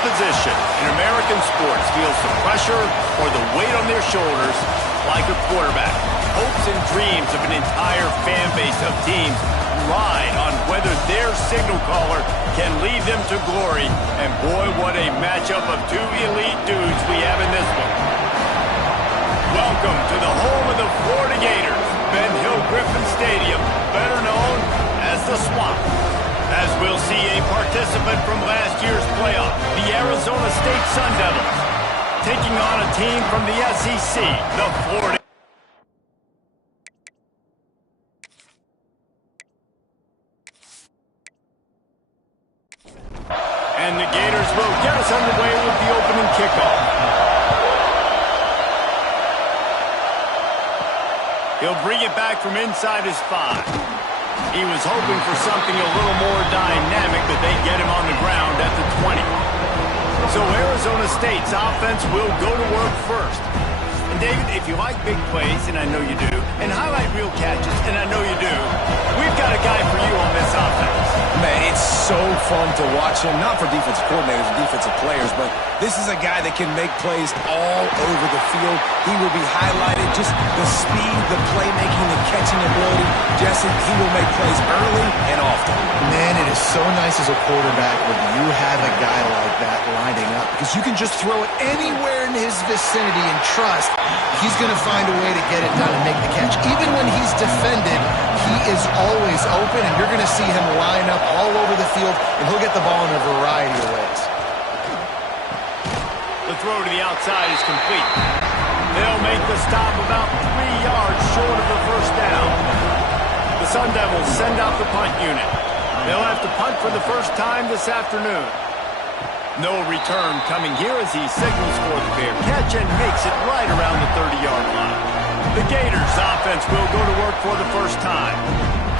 position in American sports feels the pressure or the weight on their shoulders like a quarterback. Hopes and dreams of an entire fan base of teams ride on whether their signal caller can lead them to glory. And boy, what a matchup of two elite dudes we have in this one. Welcome to the home of the Florida Gators, Ben Hill Griffin Stadium, better known as the Swamp. As we'll see a participant from last year's playoff, the Arizona State Sun Devils, taking on a team from the SEC, the Florida. And the Gators will get us underway with the opening kickoff. He'll bring it back from inside his 5. He was hoping for something a little more dynamic, but they get him on the ground at the 20. So Arizona State's offense will go to work first. And David, if you like big plays, and I know you do, and highlight real catches, and I know you do, we've got a guy for you on this offense. Man, it's so fun to watch him, not for defensive coordinators and defensive players, but this is a guy that can make plays all over the field. He will be highlighted, just the speed, the playmaking, the catching ability. Jesse, he will make plays early and often. Man, it is so nice as a quarterback when you have a guy like that lining up, because you can just throw it anywhere in his vicinity and trust he's going to find a way to get it done and make the catch. Even when he's defended, he is always open, and you're going to see him line up all over the field, and he'll get the ball in a variety of ways. The throw to the outside is complete. They'll make the stop about 3 yards short of the first down. The Sun Devils send out the punt unit. They'll have to punt for the first time this afternoon. No return coming here as he signals for the fair catch and makes it right around the 30-yard line. The Gators offense will go to work for the first time.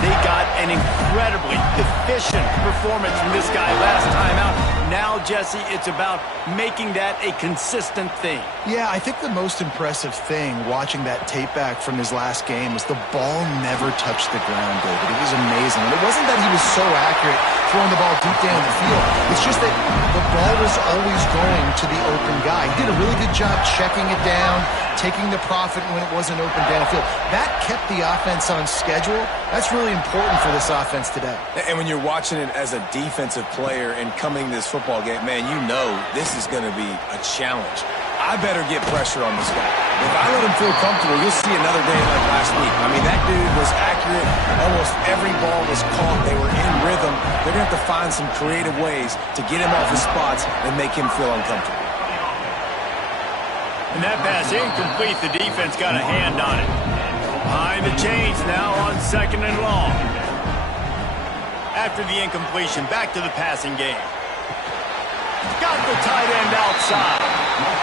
They got an incredibly efficient performance from this guy last time out. Now, Jesse, it's about making that a consistent thing. Yeah, I think the most impressive thing watching that tape back from his last game was the ball never touched the ground, David. It was amazing. And it wasn't that he was so accurate throwing the ball deep down the field. It's just that the ball was always going to the open guy. He did a really good job checking it down, taking the profit when it wasn't open downfield. That kept the offense on schedule. That's really important for this offense today. And when you're watching it as a defensive player and coming this football game, man, you know this is going to be a challenge. I better get pressure on this guy. If I let him feel comfortable, you'll see another day like last week. I mean, that dude was accurate. Almost every ball was caught. They were in rhythm. They're going to have to find some creative ways to get him off his spots and make him feel uncomfortable. And that pass incomplete. The defense got a hand on it. Behind the chains now on 2nd and long. After the incompletion, back to the passing game. Got the tight end outside.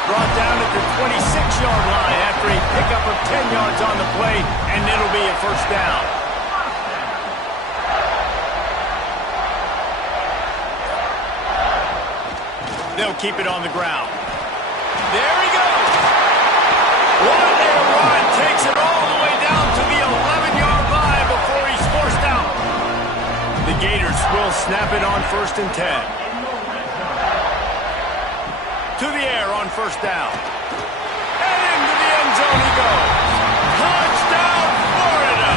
Brought down at the 26-yard line after a pickup of 10 yards on the play, and it'll be a first down. They'll keep it on the ground. There he goes. What a run. Takes it all the way down to the 11-yard line before he's forced out. The Gators will snap it on 1st and 10. To the air on first down. And into the end zone he goes. Touchdown, Florida!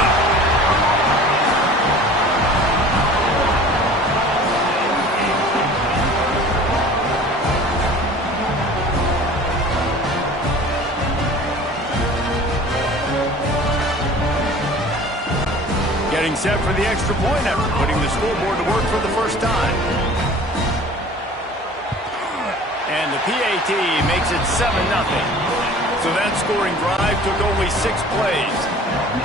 Getting set for the extra point after putting the scoreboard to work for the first time. And the PAT makes it 7-0. So that scoring drive took only 6 plays.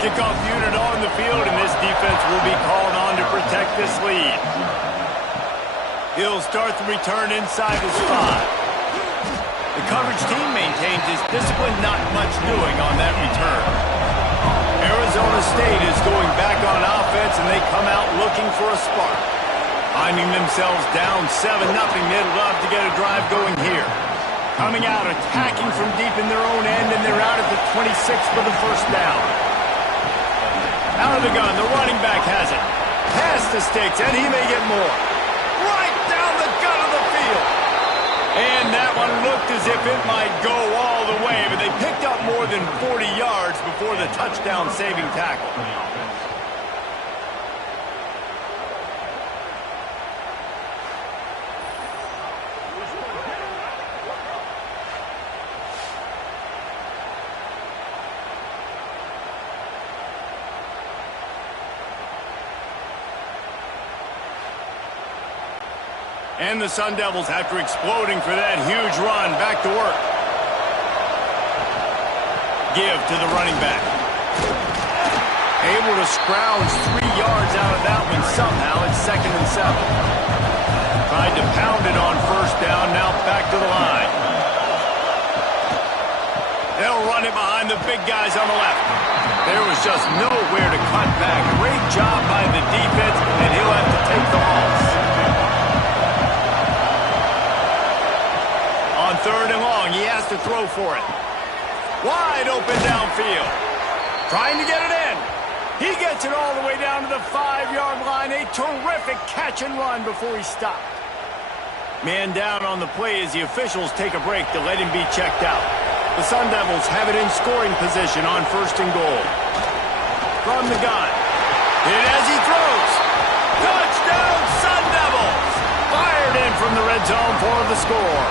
Kickoff unit on the field, and this defense will be called on to protect this lead. He'll start the return inside his 5. The coverage team maintains his discipline, not much doing on that return. Arizona State is going back on offense, and they come out looking for a spark. Finding themselves down 7-0, they'd love to get a drive going here. Coming out, attacking from deep in their own end, and they're out at the 26 for the first down. Out of the gun, the running back has it. Past the sticks, and he may get more. Right down the gut of the field. one looked as if it might go all the way, but they picked up more than 40 yards before the touchdown-saving tackle. And the Sun Devils, after exploding for that huge run, back to work. Give to the running back. Able to scrounge 3 yards out of that one somehow. It's 2nd and 7. Tried to pound it on first down, now back to the line. They'll run it behind the big guys on the left. There was just nowhere to cut back. Great job by the defense, and he'll have to take the loss. On 3rd and long, he has to throw for it. Wide open downfield. Trying to get it in. He gets it all the way down to the 5-yard line. A terrific catch and run before he stopped. Man down on the play as the officials take a break to let him be checked out. The Sun Devils have it in scoring position on 1st and goal. From the gun. Hit as he throws. Touchdown, Sun Devils! Fired in from the red zone for the score.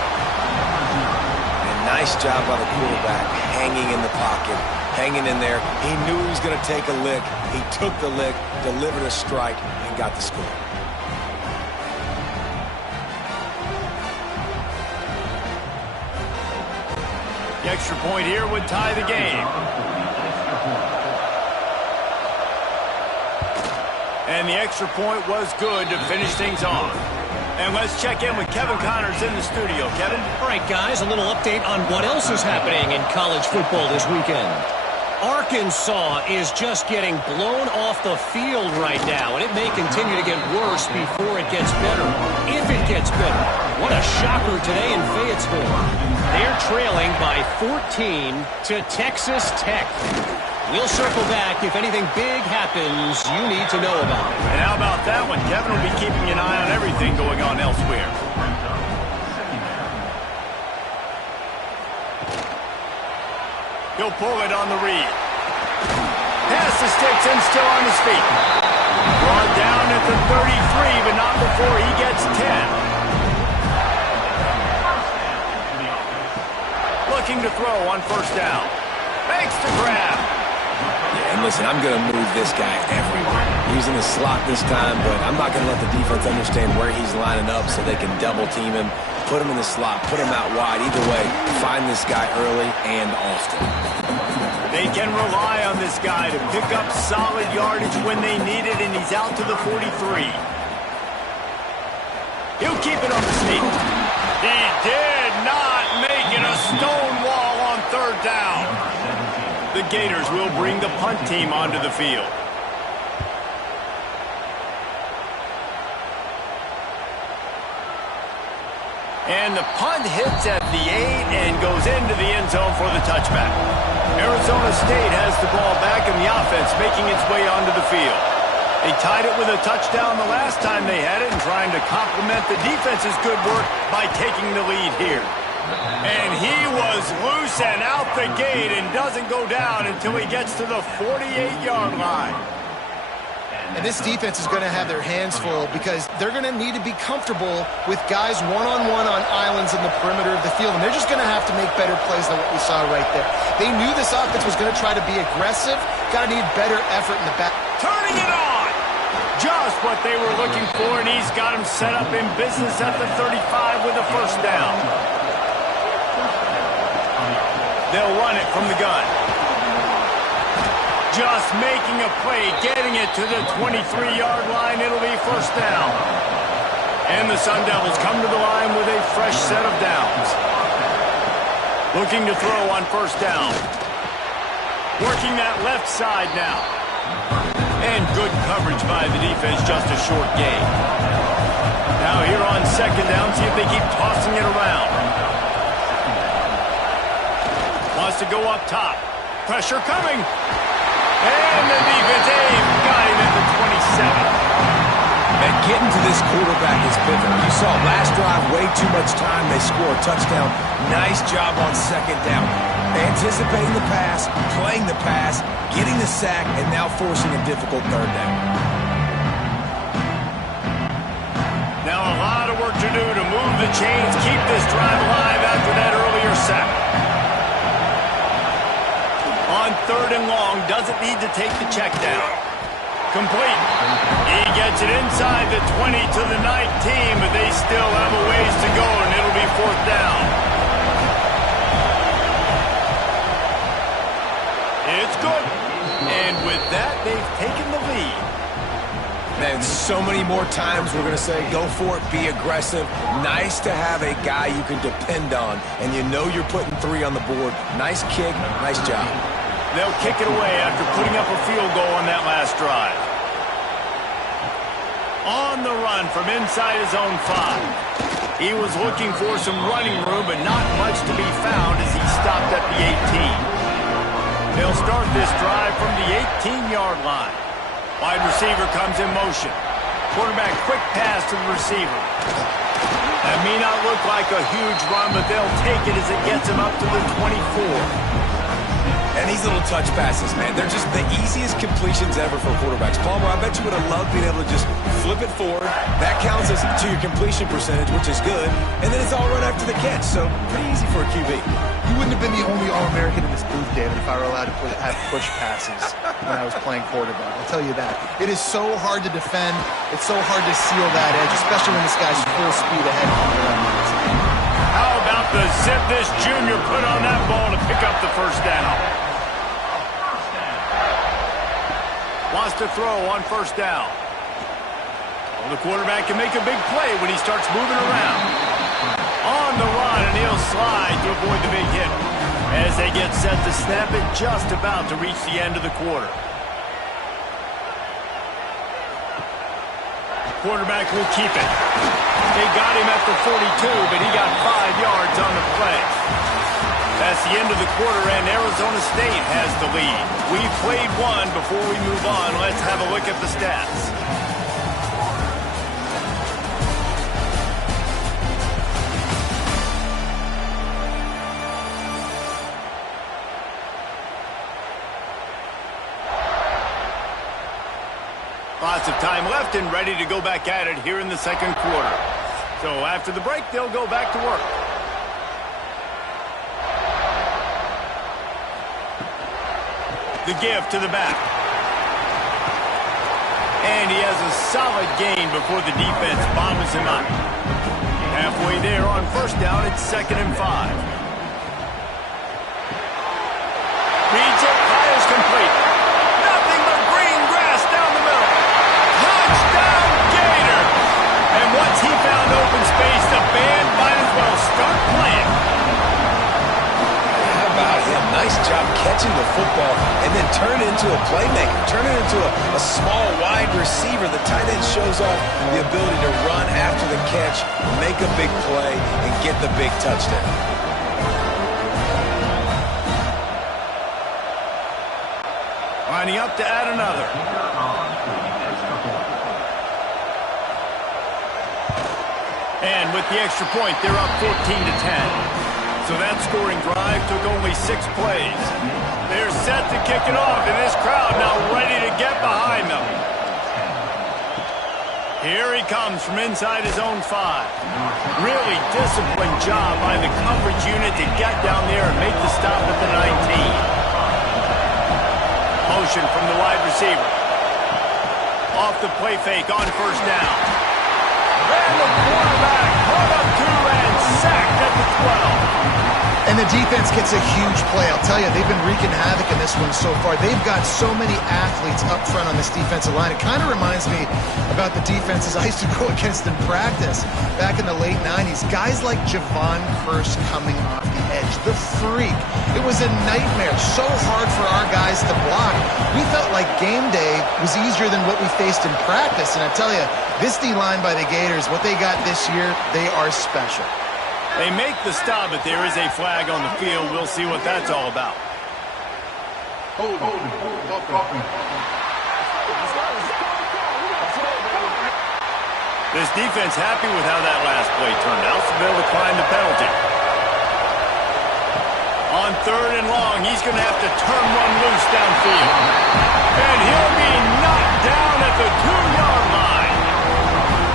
Nice job by the quarterback, hanging in the pocket, hanging in there. He knew he was going to take a lick. He took the lick, delivered a strike, and got the score. The extra point here would tie the game. And the extra point was good to finish things off. And let's check in with Kevin Connors in the studio. Kevin? All right, guys, a little update on what else is happening in college football this weekend. Arkansas is just getting blown off the field right now, and it may continue to get worse before it gets better. If it gets better. What a shocker today in Fayetteville. They're trailing by 14 to Texas Tech. We'll circle back if anything big happens you need to know about. And how about that one? Kevin will be keeping an eye on everything going on elsewhere. He'll pull it on the read. Pass the sticks and still on his feet. Brought down at the 33, but not before he gets 10. Looking to throw on 1st down. Makes the grab. And listen, I'm going to move this guy everywhere. He's in the slot this time, but I'm not going to let the defense understand where he's lining up so they can double team him, put him in the slot, put him out wide. Either way, find this guy early and often. They can rely on this guy to pick up solid yardage when they need it, and he's out to the 43. He'll keep it on the sneak. He did not make it a stone wall on 3rd down. The Gators will bring the punt team onto the field. And the punt hits at the 8 and goes into the end zone for the touchback. Arizona State has the ball back and the offense making its way onto the field. They tied it with a touchdown the last time they had it and trying to complement the defense's good work by taking the lead here. And he was loose and out the gate and doesn't go down until he gets to the 48-yard line. And this defense is going to have their hands full because they're going to need to be comfortable with guys one-on-one on islands in the perimeter of the field. And they're just going to have to make better plays than what we saw right there. They knew this offense was going to try to be aggressive. Got to need better effort in the back. Turning it on! Just what they were looking for, and he's got him set up in business at the 35 with a 1st down. They'll run it from the gun. Just making a play, getting it to the 23-yard line. It'll be 1st down. And the Sun Devils come to the line with a fresh set of downs. Looking to throw on 1st down. Working that left side now. And good coverage by the defense, just a short gain. Now here on 2nd down, see if they keep tossing it around. Wants to go up top. Pressure coming. And the defense got him at the 27. And getting to this quarterback is pivotal. You saw last drive, way too much time. They score a touchdown. Nice job on second down. Anticipating the pass, playing the pass, getting the sack, and now forcing a difficult third down. Now a lot of work to do to move the chains, keep this drive alive after that earlier sack. On 3rd and long, doesn't need to take the check down. Complete. He gets it inside the 20 to the 19, but they still have a ways to go, and it'll be 4th down. It's good. And with that, they've taken the lead. And so many more times we're going to say, go for it, be aggressive. Nice to have a guy you can depend on, and you know you're putting 3 on the board. Nice kick, nice job. They'll kick it away after putting up a field goal on that last drive. On the run from inside his own 5. He was looking for some running room, but not much to be found as he stopped at the 18. They'll start this drive from the 18-yard line. Wide receiver comes in motion. Quarterback quick pass to the receiver. That may not look like a huge run, but they'll take it as it gets him up to the 24. And these little touch passes, man, they're just the easiest completions ever for quarterbacks. Palmer, I bet you would have loved being able to just flip it forward. That counts as to your completion percentage, which is good. And then it's all run after the catch, so pretty easy for a QB. You wouldn't have been the only All-American in this booth, David, if I were allowed to have push passes when I was playing quarterback. I'll tell you that. It is so hard to defend. It's so hard to seal that edge, especially when this guy's full speed ahead of you. How about the zip this junior put on that ball to pick up the 1st down? Wants to throw on 1st down. Well, the quarterback can make a big play when he starts moving around. On the run, and he'll slide to avoid the big hit. As they get set to snap it, just about to reach the end of the quarter. Quarterback will keep it. They got him at the 42, but he got 5 yards on the play. That's the end of the quarter, and Arizona State has the lead. We've played one. Before we move on, let's have a look at the stats. Lots of time left and ready to go back at it here in the 2nd quarter. So after the break, they'll go back to work. The give to the back. And he has a solid gain before the defense bottles him up. Halfway there on 1st down, it's 2nd and 5. Reads it, fires complete. Nothing but green grass down the middle. Touchdown, Gator! And once he found open space, the band might as well start playing. How about him? Nice job catching the football and then turn it into a playmaker. Turn it into a small wide receiver. The tight end shows off the ability to run after the catch, make a big play, and get the big touchdown. Lining up to add another. And with the extra point, they're up 14-10. So that scoring drive took only 6 plays. They're set to kick it off, and this crowd now ready to get behind them. Here he comes from inside his own 5. Really disciplined job by the coverage unit to get down there and make the stop at the 19. Motion from the wide receiver. Off the play fake on 1st down. And the quarterback brought up 2 and sacked at the 12. And the defense gets a huge play. I'll tell you, they've been wreaking havoc in this one so far. They've got so many athletes up front on this defensive line. It kind of reminds me about the defenses I used to go against in practice back in the late 90s. Guys like Javon Curse coming off the edge. The freak. It was a nightmare. So hard for our guys to block. We felt like game day was easier than what we faced in practice. And I tell you, this D-line by the Gators, what they got this year, they are special. They make the stop, but there is a flag on the field. We'll see what that's all about. This defense happy with how that last play turned out, so they'll decline the penalty. On 3rd and long, he's going to have to turn one loose downfield. And he'll be knocked down at the 2-yard line.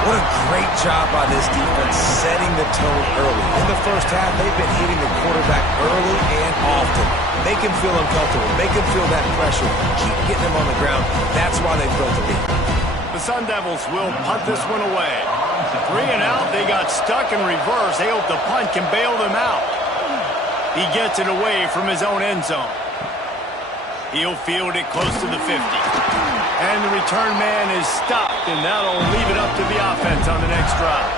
What a great job by this defense setting the tone early. In the first half, they've been hitting the quarterback early and often. Make him feel uncomfortable. Make him feel that pressure. Keep getting him on the ground. That's why they've built the lead. The Sun Devils will punt this one away. 3 and out, they got stuck in reverse. They hope the punt can bail them out. He gets it away from his own end zone. He'll field it close to the 50. And the return man is stopped, and that'll leave it up to the offense on the next drive.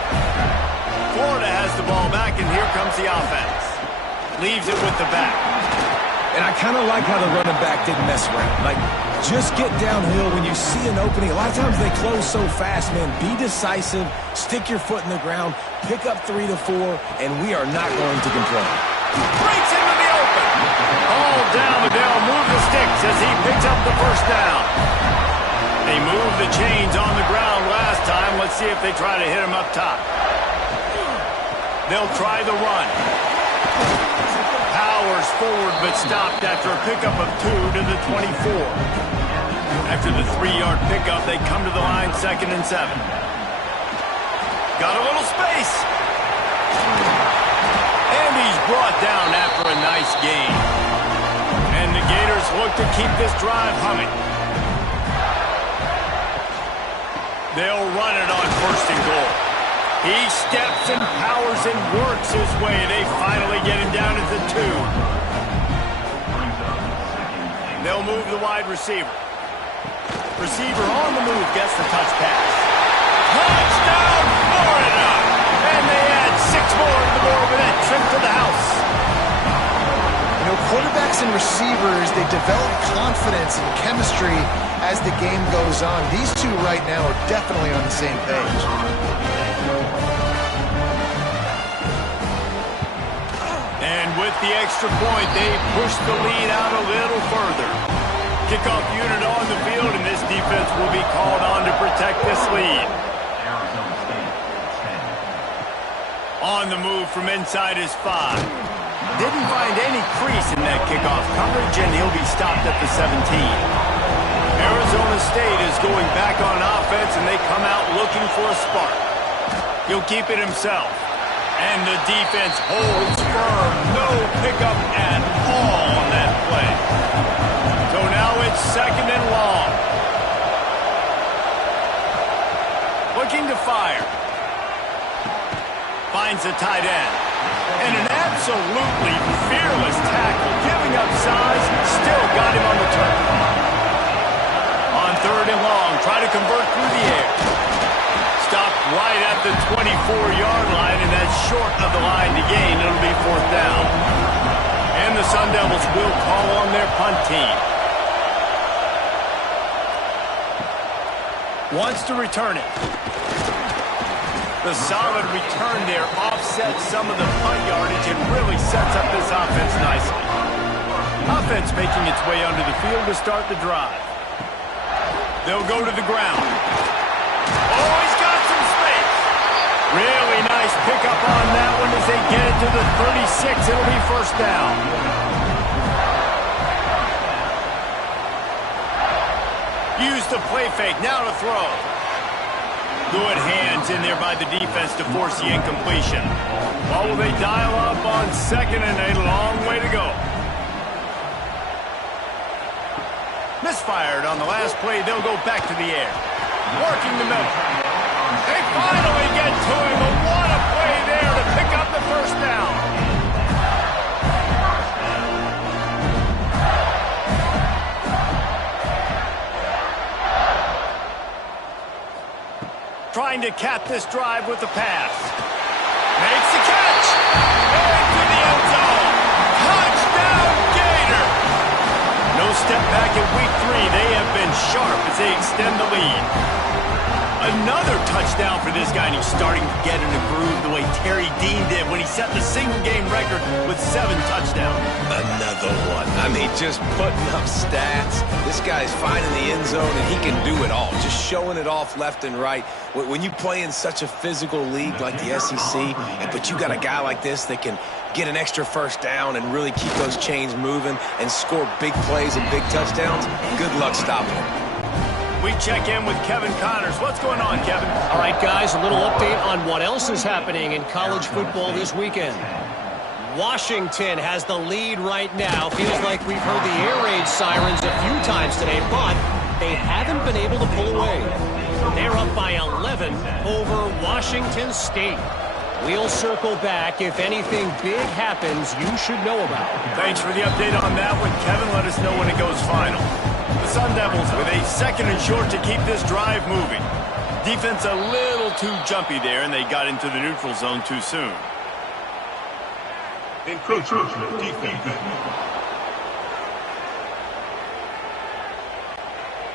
Florida has the ball back, and here comes the offense. Leaves it with the back. And I kind of like how the running back didn't mess around. Like, just get downhill when you see an opening. A lot of times they close so fast, man. Be decisive, stick your foot in the ground, pick up 3 to 4, and we are not going to complain. Breaks into the open. All down, but they'll move the sticks as he picks up the first down. They moved the chains on the ground last time. Let's see if they try to hit him up top. They'll try the run. Powers forward, but stopped after a pickup of 2 to the 24. After the 3-yard pickup, they come to the line 2nd and 7. Got a little space. And he's brought down after a nice gain. And the Gators look to keep this drive humming. They'll run it on 1st and goal. He steps and powers and works his way. They finally get him down at the 2. They'll move the wide receiver. Receiver on the move gets the touch pass. Touchdown, Florida! And they add 6 more to the board with that trip to the house. You know, quarterbacks and receivers, they develop confidence and chemistry as the game goes on. These two right now are definitely on the same page. And with the extra point, they push the lead out a little further. Kickoff unit on the field, and this defense will be called on to protect this lead. On the move from inside his 5. Didn't find any crease in that kickoff coverage, and he'll be stopped at the 17. Arizona State is going back on offense, and they come out looking for a spark. He'll keep it himself. And the defense holds firm. No pickup at all on that play. So now it's 2nd and long. Looking to fire. Finds the tight end. And an absolutely fearless tackle. Giving up size, still got him on the turf. On 3rd and long, try to convert through the air. Stopped right at the 24-yard line, and that's short of the line to gain. It'll be 4th down. And the Sun Devils will call on their punt team. Wants to return it. The solid return there offsets some of the punt yardage and really sets up this offense nicely. Offense making its way onto the field to start the drive. They'll go to the ground. Oh, he's got some space. Really nice pickup on that one as they get it to the 36. It'll be 1st down. Use the play fake. Now to throw. Good hands in there by the defense to force the incompletion. Well, will they dial up on 2nd and a long way to go? Misfired on the last play. They'll go back to the air. Working the middle. They finally get to him, but what a play there to pick up the 1st down. Trying to cap this drive with the pass. Makes the catch. Into the end zone. Touchdown, Gator. No step back in week 3. They have been sharp as they extend the lead. Another touchdown for this guy, and he's starting to get in a groove the way Terry Dean did when he set the single-game record with 7 touchdowns. Another one. I mean, just putting up stats. This guy guy is finding the end zone, and he can do it all, just showing it off left and right. When you play in such a physical league like the SEC, but you got a guy like this that can get an extra first down and really keep those chains moving and score big plays and big touchdowns, good luck stopping him. We check in with Kevin Connors. What's going on, Kevin? All right, guys, a little update on what else is happening in college football this weekend. Washington has the lead right now. Feels like we've heard the air raid sirens a few times today, but they haven't been able to pull away. They're up by 11 over Washington State. We'll circle back. If anything big happens, you should know about it. Thanks for the update on that one, Kevin. Let us know when it goes final. The Sun Devils with a 2nd and short to keep this drive moving. Defense a little too jumpy there, and they got into the neutral zone too soon. Encroachment defense.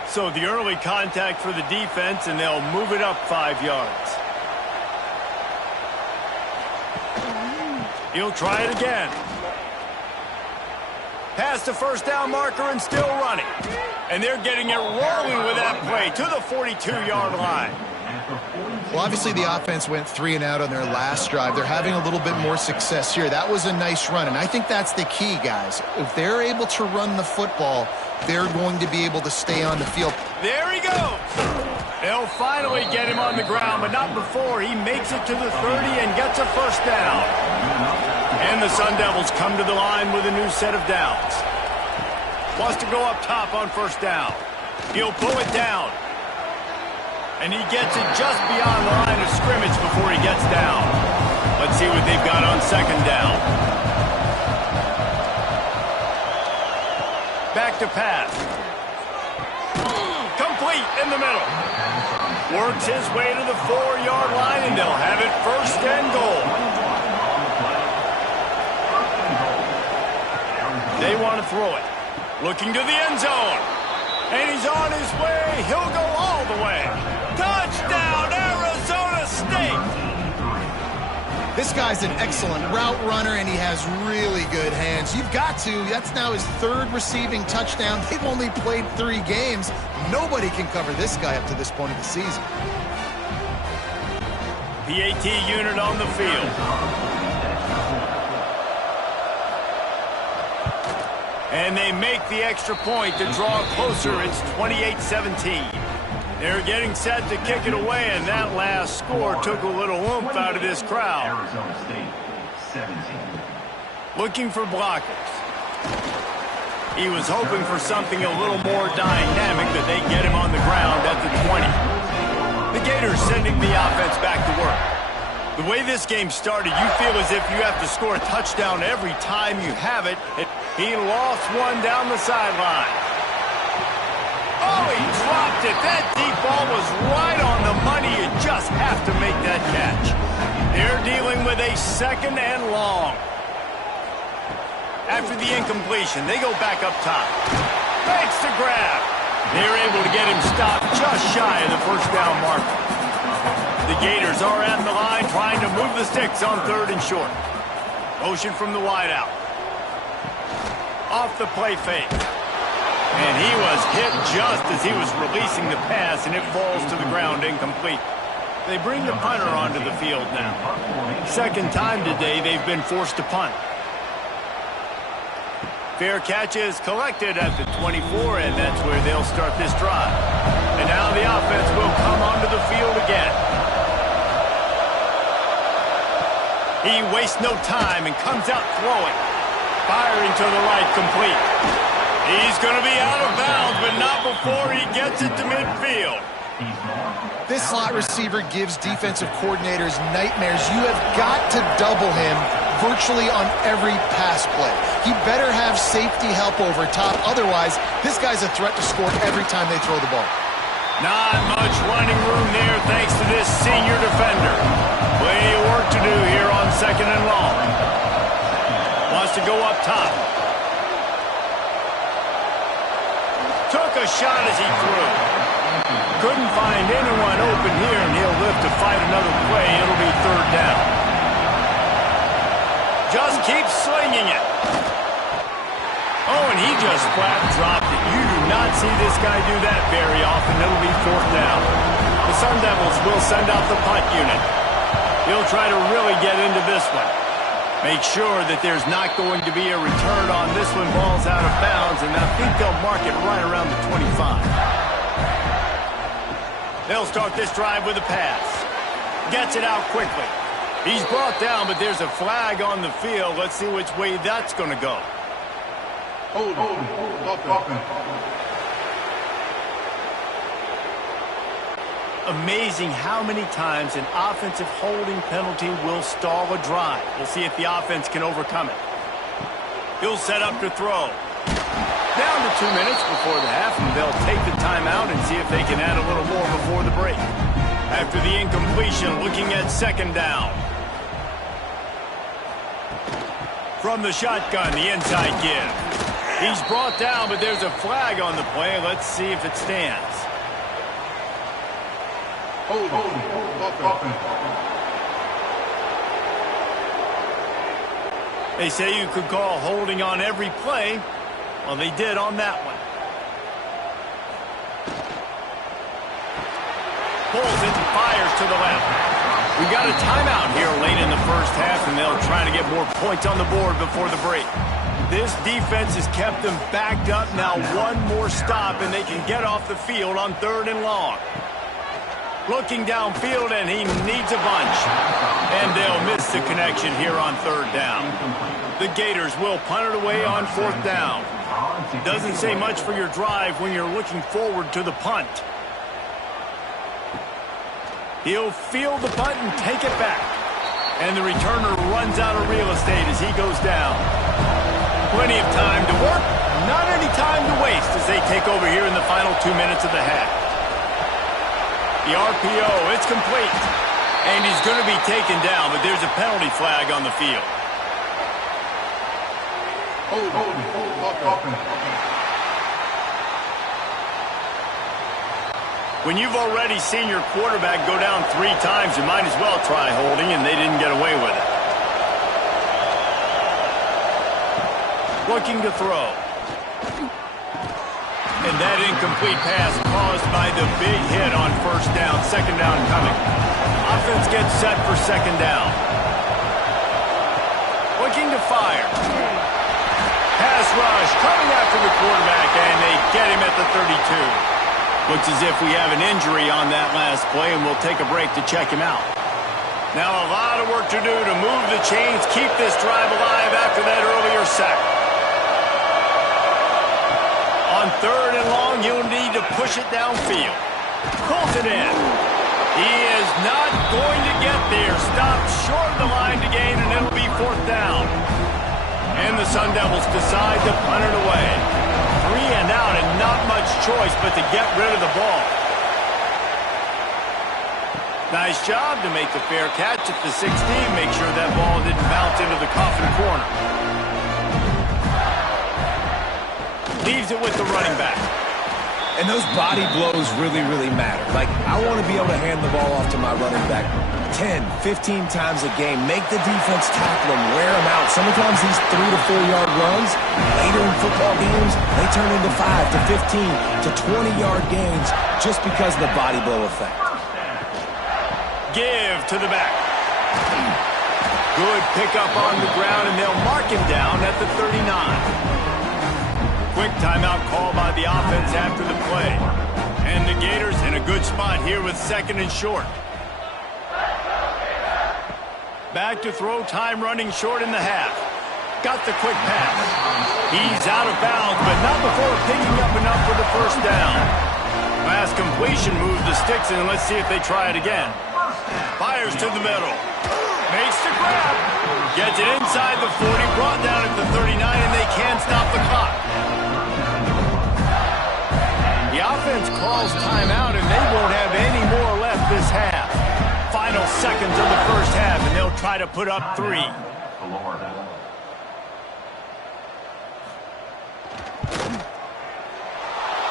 So the early contact for the defense, and they'll move it up 5 yards. He'll try it again. Past the first down marker and still running. And they're getting it rolling with that play to the 42-yard line. Well, obviously the offense went 3 and out on their last drive. They're having a little bit more success here. That was a nice run, and I think that's the key, guys. If they're able to run the football, they're going to be able to stay on the field. There he goes. They'll finally get him on the ground, but not before he makes it to the 30 and gets a first down. And the Sun Devils come to the line with a new set of downs. Wants to go up top on first down. He'll pull it down. And he gets it just beyond the line of scrimmage before he gets down. Let's see what they've got on 2nd down. Back to pass. Complete in the middle. Works his way to the 4-yard line, and they'll have it 1st and goal. They want to throw it. Looking to the end zone. And he's on his way. He'll go all the way. Touchdown, Arizona State! This guy's an excellent route runner, and he has really good hands. You've got to. That's now his 3rd receiving touchdown. They've only played 3 games. Nobody can cover this guy up to this point of the season. PAT unit on the field. And they make the extra point to draw closer. It's 28-17. They're getting set to kick it away, and that last score took a little oomph out of this crowd. Arizona State, 17. Looking for blockers. He was hoping for something a little more dynamic, that they get him on the ground at the 20. The Gators sending the offense back to work. The way this game started, you feel as if you have to score a touchdown every time you have it. He lost one down the sideline. Oh, he dropped it. That deep ball was right on the money. You just have to make that catch. They're dealing with a 2nd and long. After the incompletion, they go back up top. Makes the grab. They're able to get him stopped just shy of the first down marker. The Gators are at the line trying to move the sticks on 3rd and short. Motion from the wideout. Off the play fake. And he was hit just as he was releasing the pass, and it falls to the ground incomplete. They bring the punter onto the field now. 2nd time today they've been forced to punt. Fair catch is collected at the 24, and that's where they'll start this drive. And now the offense will come onto the field again. He wastes no time and comes out throwing. Firing to the right, complete. He's going to be out of bounds, but not before he gets it to midfield. This slot receiver gives defensive coordinators nightmares. You have got to double him virtually on every pass play. He better have safety help over top. Otherwise, this guy's a threat to score every time they throw the ball. Not much running room there thanks to this senior defender. Plenty of work to do here on 2nd and long. Wants to go up top. Took a shot as he threw. Couldn't find anyone open here, and he'll live to fight another play. It'll be 3rd down. Just keep slinging it. Oh, and he just flat dropped it. You do not see this guy do that very often. It'll be 4th down. The Sun Devils will send out the punt unit. He'll try to really get into this one. Make sure that there's not going to be a return on this one. Ball's out of bounds, and I think they'll mark it right around the 25. They'll start this drive with a pass. Gets it out quickly. He's brought down, but there's a flag on the field. Let's see which way that's going to go. Hold. Amazing how many times an offensive holding penalty will stall a drive. We'll see if the offense can overcome it. He'll set up to throw. Down to 2 minutes before the half, and they'll take the timeout and see if they can add a little more before the break. After the incompletion, looking at 2nd down. From the shotgun, the inside give. He's brought down, but there's a flag on the play. Let's see if it stands. Hold. They say you could call holding on every play. Well, they did on that one. Pulls it and fires to the left. We got a timeout here late in the first half, and they'll try to get more points on the board before the break. This defense has kept them backed up. Now one more stop, and they can get off the field on 3rd and long. Looking downfield, and he needs a bunch. And they'll miss the connection here on 3rd down. The Gators will punt it away on 4th down. Doesn't say much for your drive when you're looking forward to the punt. He'll field the punt and take it back. And the returner runs out of real estate as he goes down. Plenty of time to work, not any time to waste as they take over here in the final 2 minutes of the half. The RPO, it's complete. And he's going to be taken down, but there's a penalty flag on the field. When you've already seen your quarterback go down 3 times, you might as well try holding, and they didn't get away with it. Looking to throw. And that incomplete pass caused by the big hit on 1st down, 2nd down coming. Offense gets set for 2nd down. Looking to fire. Pass rush coming after the quarterback, and they get him at the 32. Looks as if we have an injury on that last play, and we'll take a break to check him out. Now a lot of work to do to move the chains, keep this drive alive after that earlier sack. On 3rd and long, you'll need to push it downfield. Pulls it in. He is not going to get there. Stopped short of the line to gain, and it'll be 4th down. And the Sun Devils decide to punt it away. 3 and out, and not much choice but to get rid of the ball. Nice job to make the fair catch at the 16. Make sure that ball didn't bounce into the coffin corner. Leaves it with the running back. And those body blows really, really matter. Like, I want to be able to hand the ball off to my running back 10, 15 times a game. Make the defense tackle him, wear him out. Sometimes these 3 to 4 yard runs, later in football games, they turn into 5 to 15 to 20 yard gains just because of the body blow effect. Give to the back. Good pickup on the ground, and they'll mark him down at the 39. Quick timeout call by the offense after the play. And the Gators in a good spot here with 2nd and short. Back to throw, time running short in the half. Got the quick pass. He's out of bounds, but not before picking up enough for the 1st down. Last completion moved the sticks, and let's see if they try it again. Fires to the middle. Makes the grab. Gets it inside the 40, brought down at the 39, and they can't stop the clock. The offense calls timeout, and they won't have any more left this half. Final seconds of the first half, and they'll try to put up 3.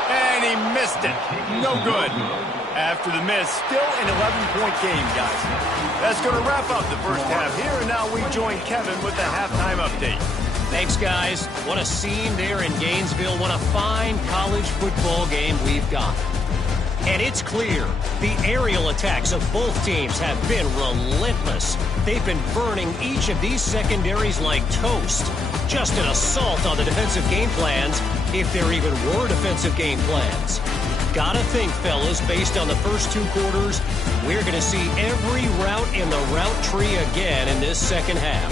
And he missed it. No good. After the miss, still an 11-point game, guys. That's going to wrap up the first half here, and now we join Kevin with the halftime update. Thanks, guys. What a scene there in Gainesville. What a fine college football game we've got. And it's clear, the aerial attacks of both teams have been relentless. They've been burning each of these secondaries like toast. Just an assault on the defensive game plans, if there even were defensive game plans. Gotta think, fellas, based on the first 2 quarters, we're going to see every route in the route tree again in this second half.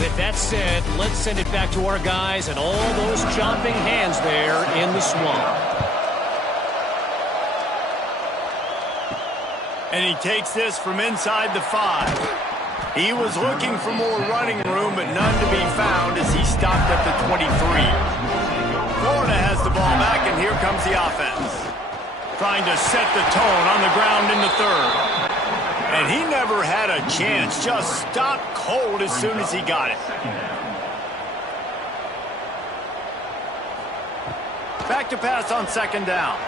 With that said, let's send it back to our guys and all those chomping hands there in the swamp. And he takes this from inside the 5. He was looking for more running room, but none to be found as he stopped at the 23. Florida has the ball back, and here comes the offense. Trying to set the tone on the ground in the 3rd. And he never had a chance, just stopped cold as soon as he got it. Back to pass on 2nd down.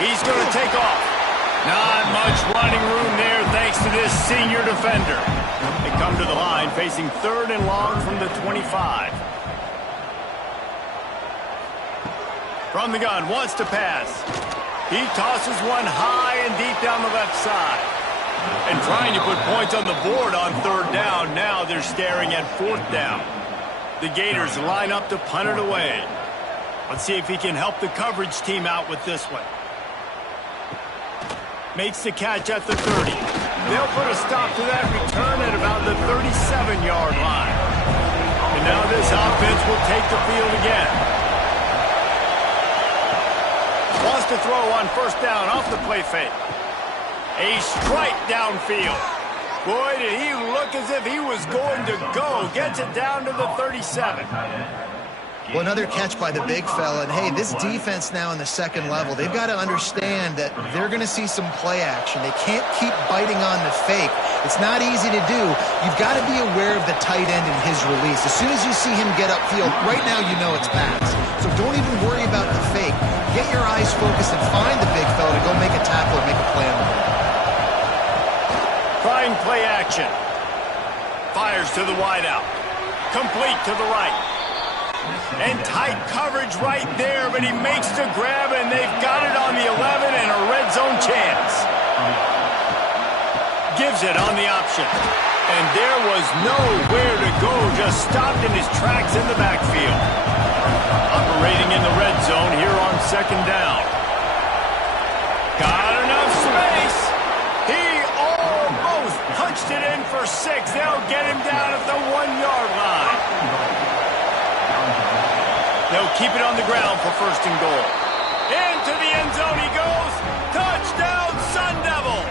He's going to take off. Not much running room there thanks to this senior defender. They come to the line facing 3rd and long from the 25. From the gun, wants to pass. He tosses one high and deep down the left side. And trying to put points on the board on 3rd down. Now they're staring at 4th down. The Gators line up to punt it away. Let's see if he can help the coverage team out with this one. Makes the catch at the 30. They'll put a stop to that return at about the 37-yard line. And now this offense will take the field again. Wants to throw on 1st down off the play fake. A strike downfield. Boy, did he look as if he was going to go. Gets it down to the 37. Well, another catch by the big fella. And, hey, this defense now in the 2nd level, they've got to understand that they're going to see some play action. They can't keep biting on the fake. It's not easy to do. You've got to be aware of the tight end and his release. As soon as you see him get upfield, right now you know it's pass. So don't even worry about the fake. Get your eyes focused and find the big fella to go make a tackle or make a play on the ball. Trying play action. Fires to the wideout. Complete to the right. And tight coverage right there, but he makes the grab, and they've got it on the 11 and a red zone chance. Gives it on the option. And there was nowhere to go, just stopped in his tracks in the backfield. Operating in the red zone here on 2nd down. Got enough space. He almost punched it in for 6. They'll get him down at the 1-yard line. They'll keep it on the ground for 1st and goal. Into the end zone he goes. Touchdown, Sun Devils!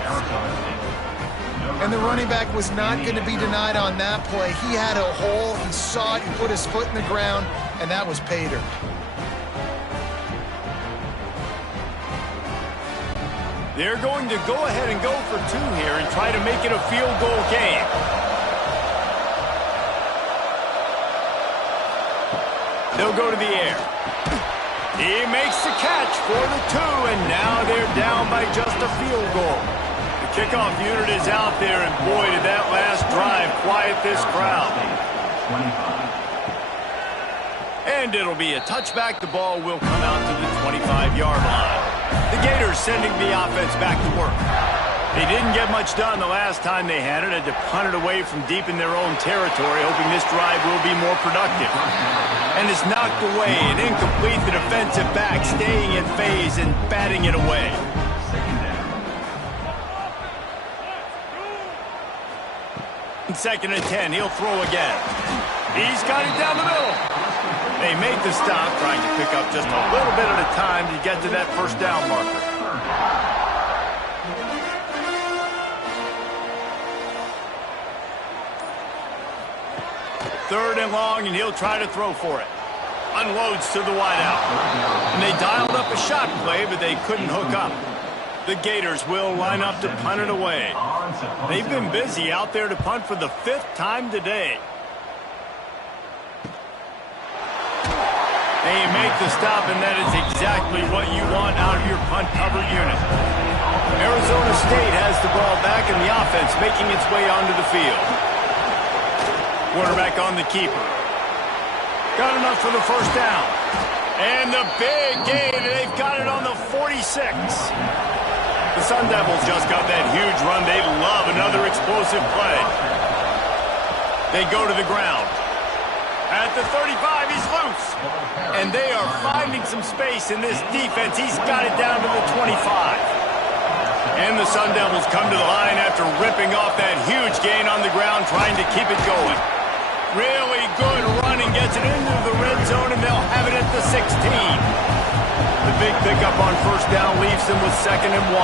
And the running back was not going to be denied on that play. He had a hole. He saw it. He put his foot in the ground, and that was pay dirt. They're going to go ahead and go for 2 here and try to make it a field goal game. They'll go to the air. He makes the catch for the 2, and now they're down by just a field goal. The kickoff unit is out there, and boy, did that last drive quiet this crowd. And it'll be a touchback. The ball will come out to the 25-yard line. The Gators sending the offense back to work. They didn't get much done the last time they had it. Had to punt it away from deep in their own territory, hoping this drive will be more productive. And it's knocked away and incomplete. The defensive back staying in phase and batting it away. In 2nd and 10, he'll throw again. He's got it down the middle. They make the stop, trying to pick up just a little bit at a time to get to that 1st down marker. Third and long, and he'll try to throw for it. Unloads to the wideout. And they dialed up a shot play, but they couldn't hook up. The Gators will line up to punt it away. They've been busy out there to punt for the 5th time today. They make the stop, and that is exactly what you want out of your punt cover unit. Arizona State has the ball back, and the offense making its way onto the field. Quarterback on the keeper. Got enough for the first down. And the big gain, and they've got it on the 46. The Sun Devils just got that huge run. They love another explosive play. They go to the ground. At the 35, he's loose. And they are finding some space in this defense. He's got it down to the 25. And the Sun Devils come to the line after ripping off that huge gain on the ground, trying to keep it going. Really good running, gets it into the red zone, and they'll have it at the 16. The big pickup on first down leaves them with 2nd and 1.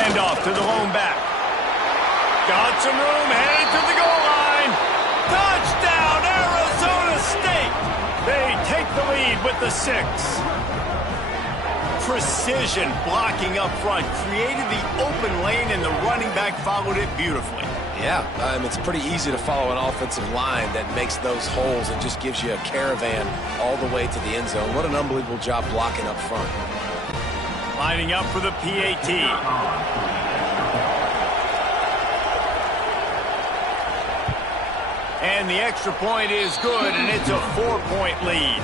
Hand off to the lone back. Got some room, headed to the goal line. Touchdown, Arizona State! They take the lead with the 6. Precision blocking up front, created the open lane, and the running back followed it beautifully. Yeah, it's pretty easy to follow an offensive line that makes those holes and just gives you a caravan all the way to the end zone. What an unbelievable job blocking up front. Lining up for the PAT. And the extra point is good, and it's a 4-point lead.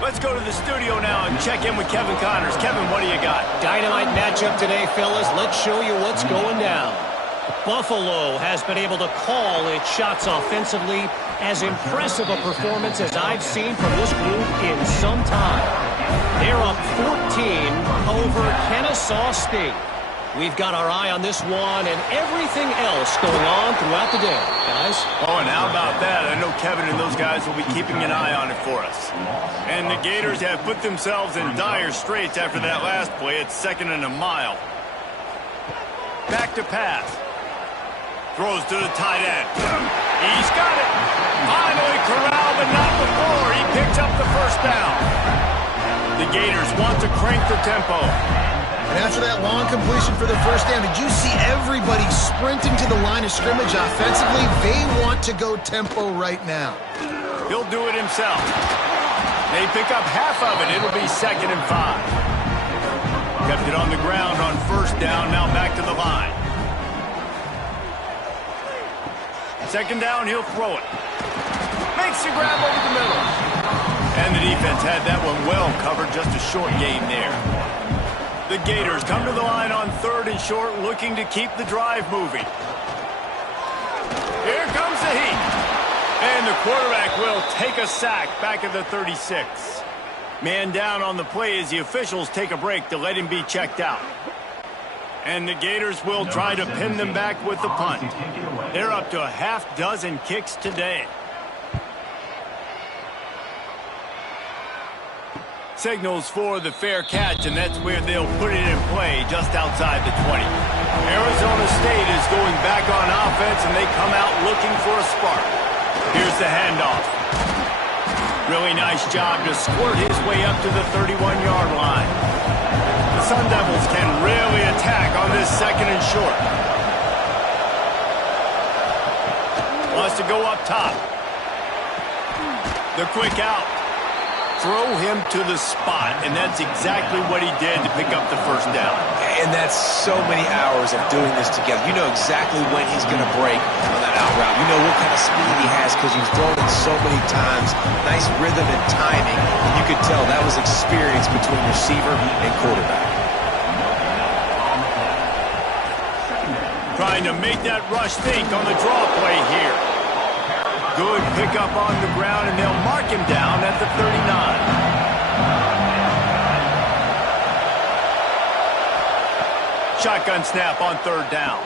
Let's go to the studio now and check in with Kevin Connors. Kevin, what do you got? Dynamite matchup today, fellas. Let's show you what's going down. Buffalo has been able to call its shots offensively. As impressive a performance as I've seen from this group in some time. They're up 14 over Kennesaw State. We've got our eye on this one and everything else going on throughout the day, guys. Oh, and how about that? I know Kevin and those guys will be keeping an eye on it for us. And the Gators have put themselves in dire straits after that last play. It's 2nd and a mile. Back to pass. Throws to the tight end. He's got it. Finally corralled, but not before. He picks up the first down. The Gators want to crank the tempo. And after that long completion for the first down, did you see everybody sprinting to the line of scrimmage offensively? They want to go tempo right now. He'll do it himself. They pick up half of it. It'll be 2nd and 5. Kept it on the ground on first down. Now back to the line. 2nd down, he'll throw it. Makes the grab over the middle. And the defense had that one well covered. Just a short gain there. The Gators come to the line on 3rd and short, looking to keep the drive moving. Here comes the heat. And the quarterback will take a sack back at the 36. Man down on the play as the officials take a break to let him be checked out. And the Gators will try to pin them back with the punt. They're up to a half dozen kicks today. Signals for the fair catch, and that's where they'll put it in play, just outside the 20. Arizona State is going back on offense, and they come out looking for a spark. Here's the handoff. Really nice job to squirt his way up to the 31-yard line. The Sun Devils can really attack on this 2nd and short. Wants to go up top. The quick out. Throw him to the spot, and that's exactly what he did to pick up the first down. And that's so many hours of doing this together. You know exactly when he's going to break on that out route. You know what kind of speed he has because you've thrown it so many times. Nice rhythm and timing, and you could tell that was experience between receiver and quarterback. Trying to make that rush think on the draw play here. Good pickup on the ground, and they'll mark him down at the 39. Shotgun snap on 3rd down.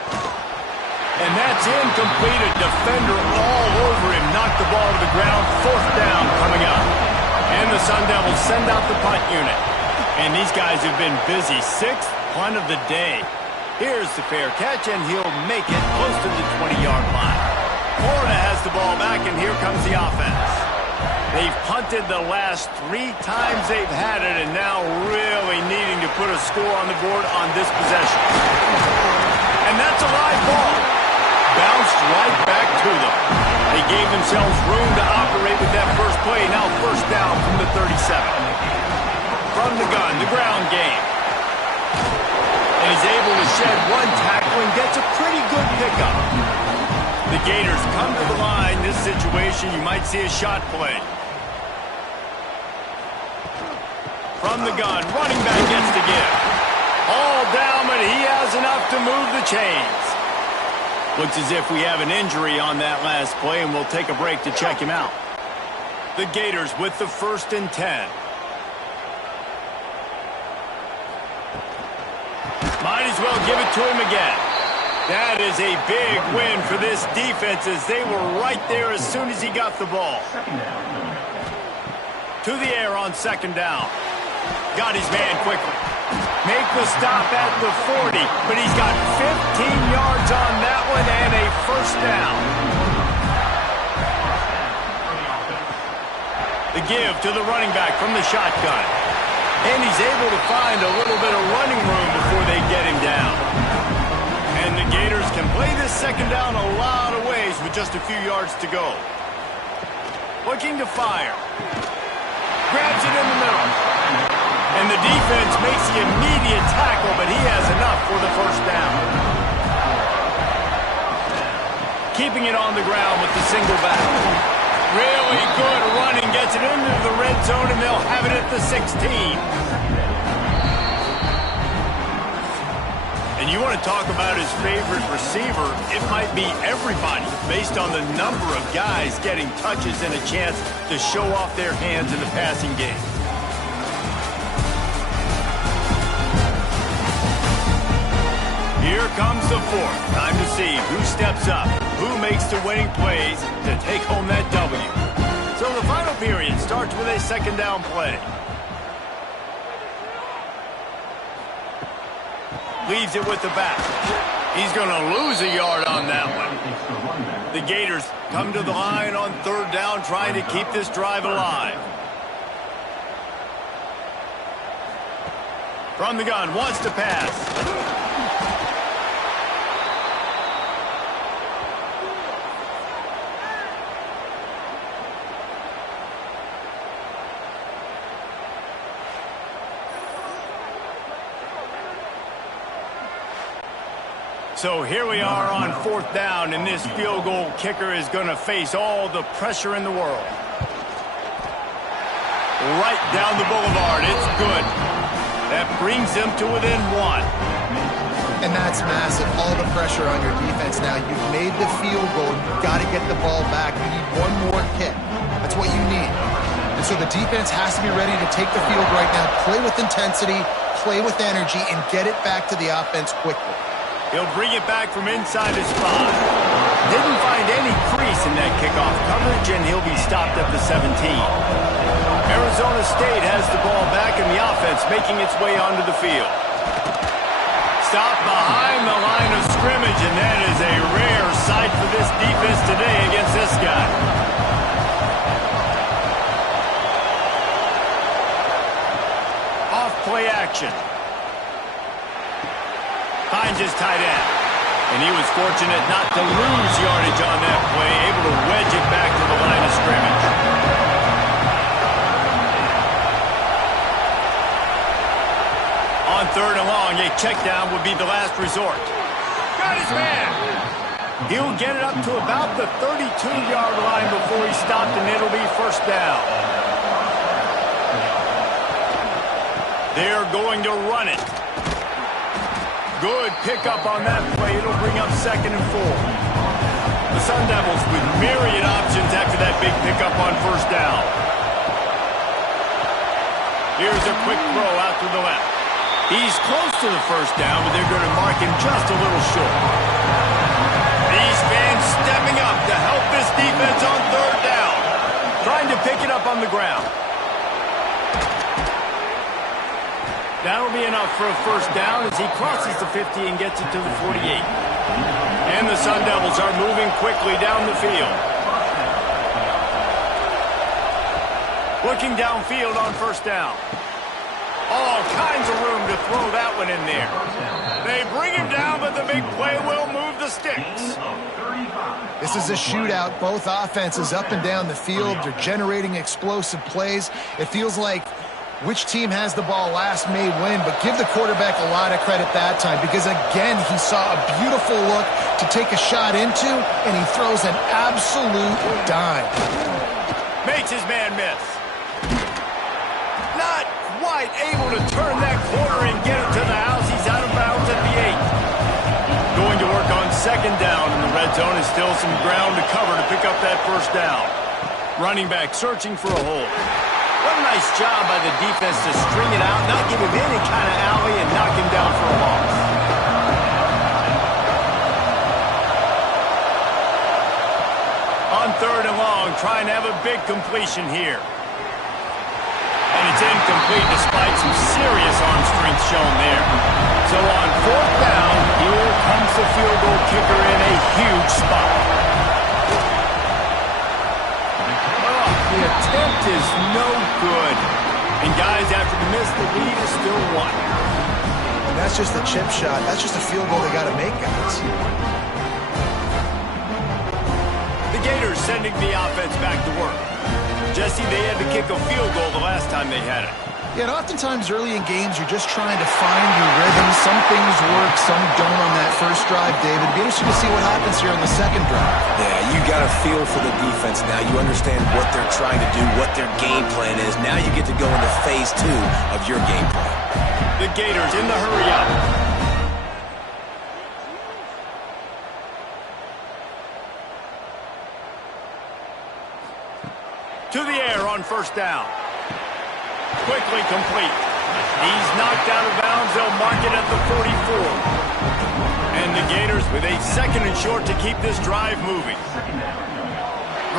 And that's incomplete. A defender all over him. Knocked the ball to the ground. 4th down coming up. And the Sun Devils send out the punt unit. And these guys have been busy. 6th punt of the day. Here's the fair catch, and he'll make it close to the 20-yard line. Florida has the ball back, and here comes the offense. They've punted the last 3 times they've had it, and now really needing to put a score on the board on this possession. And that's a live ball. Bounced right back to them. They gave themselves room to operate with that first play. Now first down from the 37. From the gun, the ground game. And he's able to shed one tackle tackle and gets a pretty good pickup. The Gators come to the line. This situation, you might see a shot play. From the gun, running back gets the give. All down, but he has enough to move the chains. Looks as if we have an injury on that last play, and we'll take a break to check him out. The Gators with the 1st and 10. Might as well give it to him again. That is a big win for this defense as they were right there as soon as he got the ball. To the air on 2nd down. Got his man quickly. Make the stop at the 40, but he's got 15 yards on that one and a 1st down. The give to the running back from the shotgun. And he's able to find a little bit of running room before they get him down. And the Gators can play this 2nd down a lot of ways with just a few yards to go. Looking to fire. Grabs it in the middle. And the defense makes the immediate tackle, but he has enough for the 1st down. Keeping it on the ground with the single back. Really good running, gets it into the red zone, and they'll have it at the 16. And you want to talk about his favorite receiver, it might be everybody, based on the number of guys getting touches and a chance to show off their hands in the passing game. Here comes the 4th. Time to see who steps up, who makes the winning plays to take home that W. So the final period starts with a 2nd down play. Leaves it with the back. He's going to lose a yard on that one. The Gators come to the line on 3rd down, trying to keep this drive alive. From the gun, wants to pass. So here we are on 4th down, and this field goal kicker is going to face all the pressure in the world. Right down the boulevard. It's good. That brings them to within 1. And that's massive. All the pressure on your defense now. You've made the field goal. You've got to get the ball back. You need one more kick. That's what you need. And so the defense has to be ready to take the field right now, play with intensity, play with energy, and get it back to the offense quickly. He'll bring it back from inside his 5. Didn't find any crease in that kickoff coverage, and he'll be stopped at the 17. Arizona State has the ball back, and the offense making its way onto the field. Stopped behind the line of scrimmage, and that is a rare sight for this defense today against this guy. Off play action. Finds his tight end. And he was fortunate not to lose yardage on that play, able to wedge it back to the line of scrimmage. On 3rd and long, a check down would be the last resort. Got his man. He'll get it up to about the 32-yard line before he's stopped, and it'll be 1st down. They're going to run it. Good pickup on that play. It'll bring up 2nd and 4. The Sun Devils with myriad options after that big pickup on 1st down. Here's a quick throw out to the left. He's close to the 1st down, but they're going to mark him just a little short. These fans stepping up to help this defense on 3rd down. Trying to pick it up on the ground. That'll be enough for a 1st down as he crosses the 50 and gets it to the 48. And the Sun Devils are moving quickly down the field. Looking downfield on 1st down. All kinds of room to throw that one in there. They bring him down, but the big play will move the sticks. This is a shootout. Both offenses up and down the field. They're generating explosive plays. It feels like Which team has the ball last may win, but give the quarterback a lot of credit that time because, again, he saw a beautiful look to take a shot into, and he throws an absolute dime. Makes his man miss. Not quite able to turn that corner and get it to the house. He's out of bounds at the 8. Going to work on second down in the red zone is still some ground to cover to pick up that first down. Running back searching for a hole. What a nice job by the defense to string it out, not give him any kind of alley, and knock him down for a loss. On third and long, trying to have a big completion here. And it's incomplete despite some serious arm strength shown there. So on fourth down, here comes the field goal kicker in a huge spot. The attempt is no good. And guys, after the miss, the lead is still 1. And that's just a chip shot. That's just a field goal they got to make, guys. The Gators sending the offense back to work. Jesse, they had to kick a field goal the last time they had it. Yeah, and oftentimes early in games, you're just trying to find your rhythm. Some things work, some don't on that first drive, David. It'd be interesting to see what happens here on the second drive. Yeah, you got a feel for the defense now. You understand what they're trying to do, what their game plan is. Now you get to go into phase 2 of your game plan. The Gators in the hurry up. To the air on first down. Quickly complete. He's knocked out of bounds. They'll mark it at the 44. And the Gators with a second and short to keep this drive moving.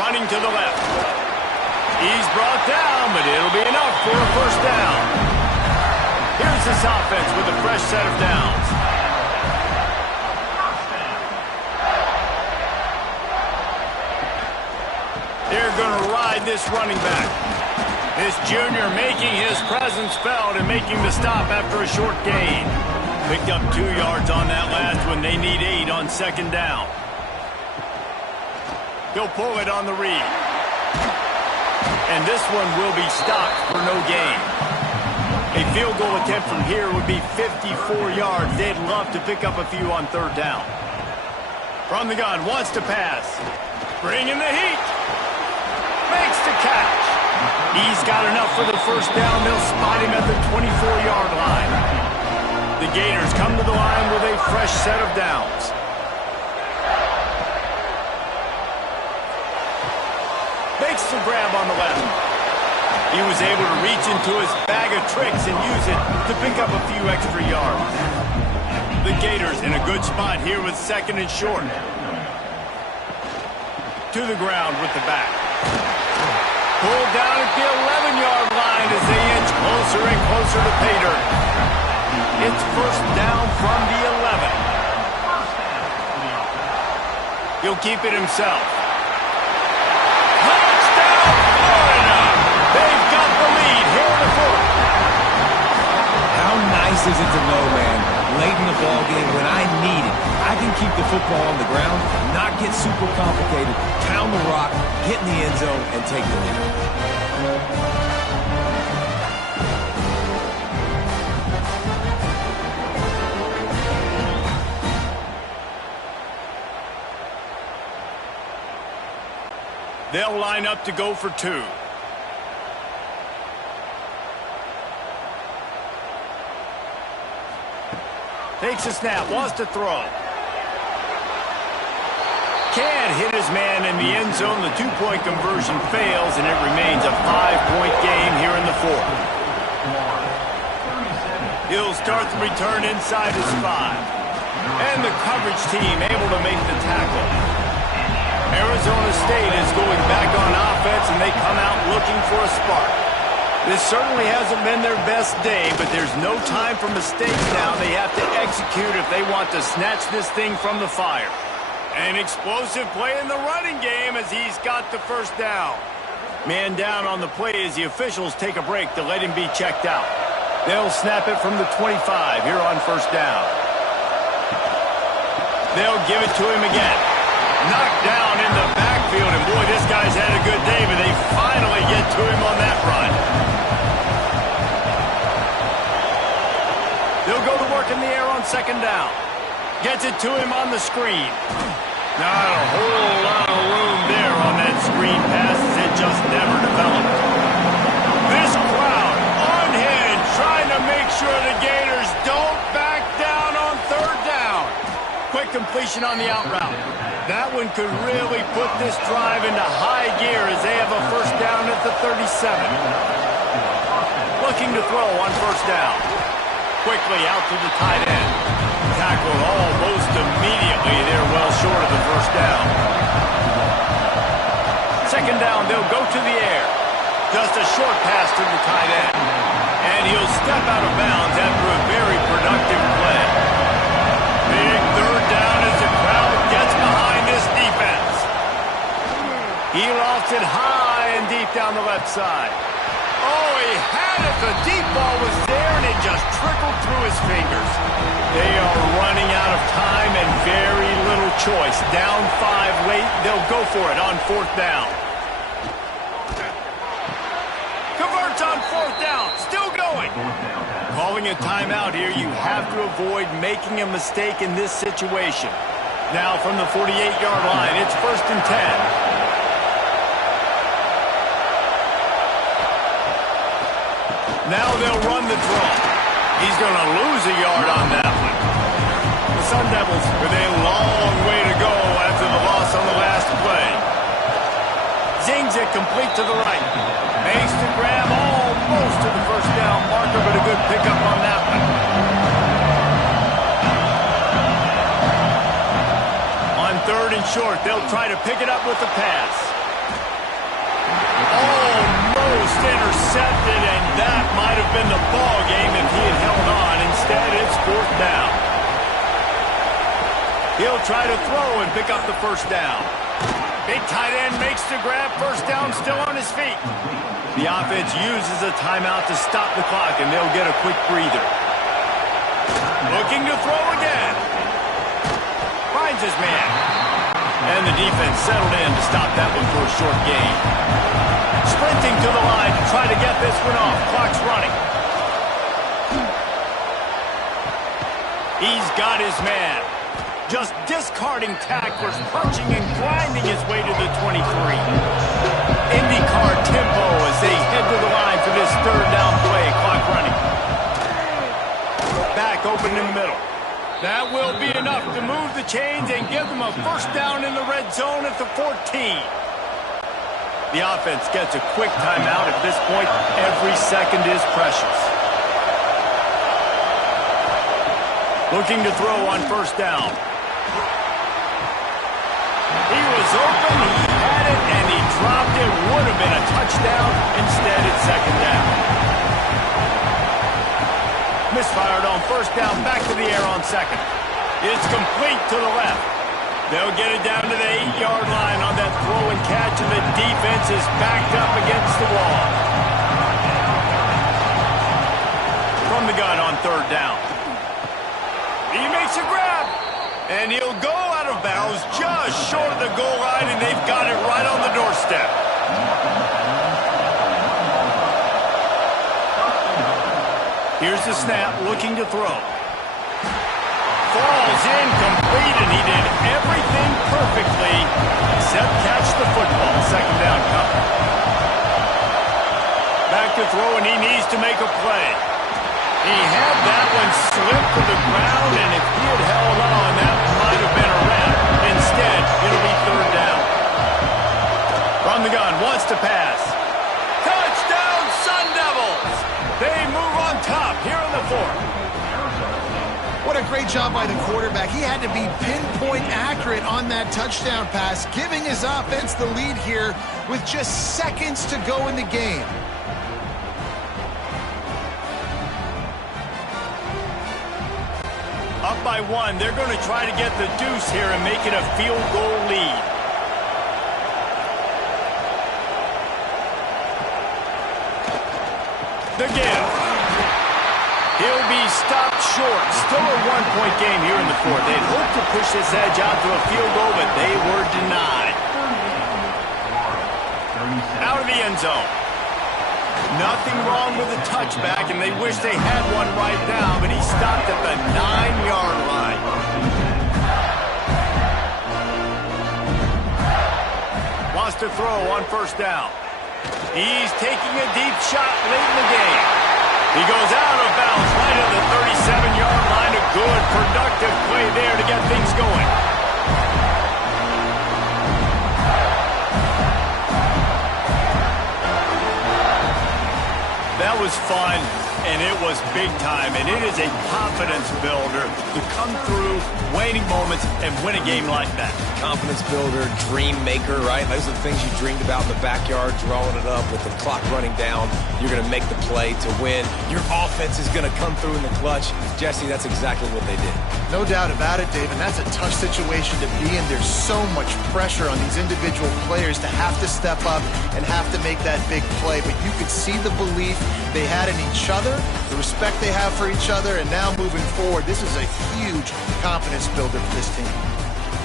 Running to the left. He's brought down, but it'll be enough for a first down. Here's this offense with a fresh set of downs. They're going to ride this running back. This junior making his presence felt and making the stop after a short gain. Picked up 2 yards on that last one. They need 8 on second down. He'll pull it on the read. And this one will be stopped for no gain. A field goal attempt from here would be 54 yards. They'd love to pick up a few on third down. From the gun, wants to pass. Bringing the heat. Makes the catch. He's got enough for the first down. They'll spot him at the 24-yard line. The Gators come to the line with a fresh set of downs. Makes the grab on the left. He was able to reach into his bag of tricks and use it to pick up a few extra yards. The Gators in a good spot here with second and short. To the ground with the back. Pulled down at the 11-yard line as they inch closer and closer to pay dirt. It's first down from the 11. He'll keep it himself. Touchdown, Florida! They've got the lead here in the fourth. How nice is it to know, man, late in the ball game when I need it, I can keep the football on the ground, not get super complicated, pound the rock, get in the end zone, and take the lead. They'll line up to go for 2. Takes a snap, wants to throw. Can't hit his man in the end zone. The 2-point conversion fails, and it remains a 5-point game here in the fourth. He'll start the return inside his 5. And the coverage team able to make the tackle. Arizona State is going back on offense, and they come out looking for a spark. This certainly hasn't been their best day, but there's no time for mistakes now. They have to execute if they want to snatch this thing from the fire. An explosive play in the running game as he's got the first down. Man down on the play as the officials take a break to let him be checked out. They'll snap it from the 25 here on first down. They'll give it to him again. Knocked down in the backfield, and boy, this guy's had a good day, but they finally get to him on that run. second down. Gets it to him on the screen. Not a whole lot of room there on that screen pass as it just never developed. This crowd unhinged, trying to make sure the Gators don't back down on third down. Quick completion on the out route. That one could really put this drive into high gear as they have a first down at the 37. Looking to throw on first down. Quickly out to the tight end. Tackled almost immediately. They're well short of the first down. Second down, they'll go to the air. Just a short pass to the tight end. And he'll step out of bounds after a very productive play. Big third down as the crowd gets behind this defense. He lofts it high and deep down the left side. Oh, he had it. The deep ball was there, and it just trickled through his fingers. They are running out of time and very little choice. Down 5 late, they'll go for it on fourth down. Converts on fourth down. Still going. Calling a timeout here, you have to avoid making a mistake in this situation. Now from the 48-yard line, it's first and 10. Now they'll run the draw. He's going to lose a yard on that one. The Sun Devils with a long way to go after the loss on the last play. Zings it complete to the right. Makes the grab almost to the first down marker, but a good pickup on that one. On third and short, they'll try to pick it up with the pass. Almost intercepted, and that might have been the ball game if he had held on. Instead, it's fourth down. He'll try to throw and pick up the first down. Big tight end makes the grab. First down, still on his feet. The offense uses a timeout to stop the clock, and they'll get a quick breather. Looking to throw again. Finds his man. And the defense settled in to stop that one for a short gain. Sprinting to the line to try to get this one off. Clock's running. He's got his man. Just discarding tacklers, punching and grinding his way to the 23. IndyCar tempo as they head to the line for this third down play. Clock running. Back open in the middle. That will be enough to move the chains and give them a first down in the red zone at the 14. The offense gets a quick timeout at this point. Every second is precious. Looking to throw on first down. He was open, he had it, and he dropped it. Would have been a touchdown. Instead, it's second down. Misfired on first down, back to the air on second. It's complete to the left. They'll get it down to the 8-yard line on that throw and catch, and the defense is backed up against the wall. From the gun on third down. He makes a grab, and he'll go out of bounds just short of the goal line, and they've got it right on the doorstep. Here's the snap, looking to throw. Falls incomplete, and he did everything perfectly except catch the football. Second down coming. Back to throw, and he needs to make a play. He had that one slip to the ground, and if he had held on, that might have been a wrap. Instead, it'll be third down. From the gun, wants to pass. Touchdown, Sun Devils! They move on top here in the fourth. What a great job by the quarterback. He had to be pinpoint accurate on that touchdown pass, giving his offense the lead here with just seconds to go in the game. Up by one, they're going to try to get the deuce here and make it a field goal lead. The give. He'll be stopped short. Still a one-point game here in the fourth. They'd hoped to push this edge out to a field goal, but they were denied. Out of the end zone. Nothing wrong with the touchback, and they wish they had one right now, but he stopped at the 9-yard line. Wants to throw on first down. He's taking a deep shot late in the game. He goes out of bounds right at the 37-yard line. A good, productive play there to get things going. That was fun, and it was big time, and it is a confidence builder to come through waning moments and win a game like that. Confidence builder, dream maker, right? Those are the things you dreamed about in the backyard, drawing it up with the clock running down. You're going to make the play to win. Your offense is going to come through in the clutch. Jesse, that's exactly what they did. No doubt about it, Dave, and that's a tough situation to be in. There's so much pressure on these individual players to have to step up and have to make that big play, but you could see the belief they had in each other, the respect they have for each other, and now moving forward, this is a huge confidence builder for this team.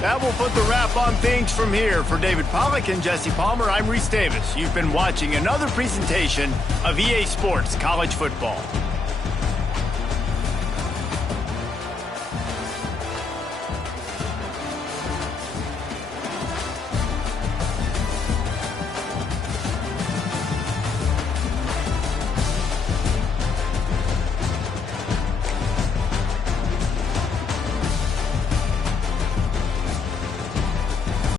That will put the wrap on things from here. For David Pollack and Jesse Palmer, I'm Reese Davis. You've been watching another presentation of EA Sports College Football.